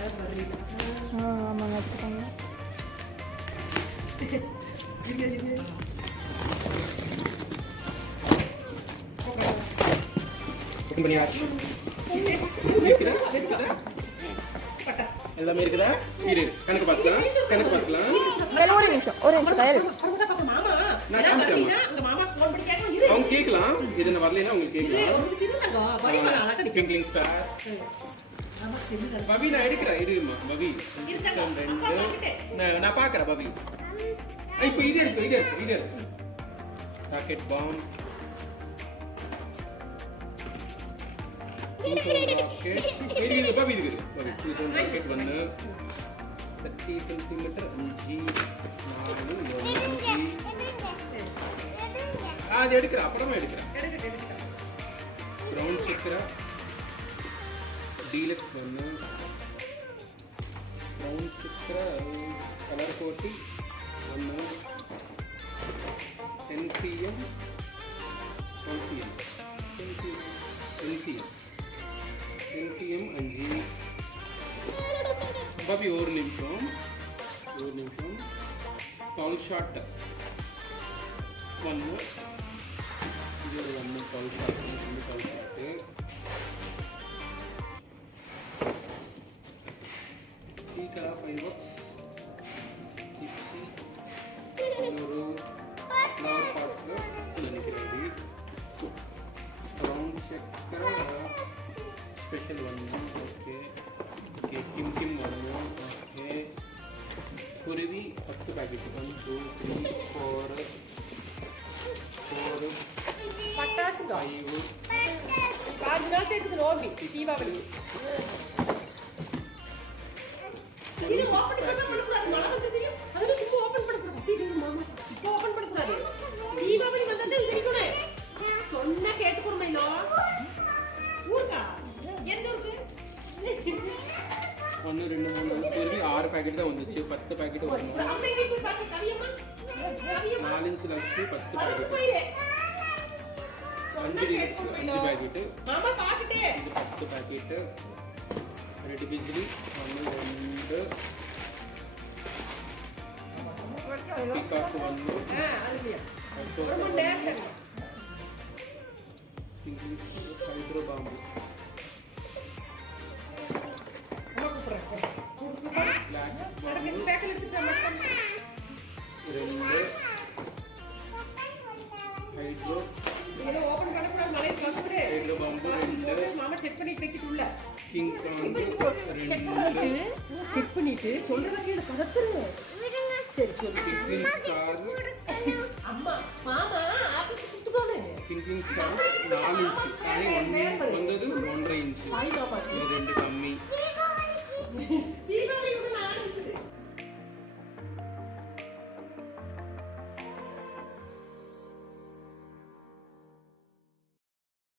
ஆமாங்க வச்சுக்கோங்க. எல்லாமே இருக்குதா? இரு கணக்கு பார்க்கலாம். ஒரு நிமிஷம் நான் காமிக்கிறேன். அவங்க கேட்கலாம். இது நான் வரலைன்னா உங்களுக்கு கேட்கலாம். ட்விங்க்லிங் ஸ்டார் பவி நான் எடுக்கிறேன். இருமா பவி 2 நான் பார்க்குறேன் பவி. இப்போ இது எடுத்து ராக்கெட் பாம் ராக்கெட் பவி இருக்குது பவி ராக்கெட் வந்து 30 சென்டிமீட்டர் 5 4 அது எடுக்கிறேன். அப்புறமா எடுக்கிறேன். ப்ரௌன் சக்கரா டீலக்ஸ் ஒன்று ப்ரௌன் சக்கரா கலர் போட்டி ஒன்று என்சிஎம் என்சிஎம் 5 பாபி ஒரு நிமிஷம் டால் ஷாட் ஒன்று இது ஒன்று டால் ஷாட் சீக்கிரம் 5 ஒரு ஃப்ளவர் பாட்டில் நினைக்கிறது ரவுண்ட் செக்கர் ஸ்பெஷல் ஒன்று ஓகே கிம் ஒன்று ஓகே குருவி 10 பேக்கெட் 1 2 3 4 5 தீபாவளி சொன்ன கேட்டுக்கணுமோ ஊருக்கா எந்த ஊருக்கு 1 2 3 குருவி 6 பேக்கெட் தான் வந்துச்சு 10 பேக்கெட் வரும் 4 இன்ச் லக்ஸ் 10 பேக்கெட் 5 பேக்கெட் மாமா பாக்கட்டே இது 10 பேக்கெட் ரெடி பிஜ்லி 1 2 பிகாக் 1 அதுலயே ஹைட்ரோ பாம்பு செக் பண்ணிட்டு சொல்றதுக்கு கதத்துரு சரி சொல்லு அம்மா மாமா ஆபீஸ் கூட்டி போடு திங்கிங் ஸ்டார் 4 இன்ச் அது 1 வந்தது 1.5 இன்ச் இது 2 கம்மி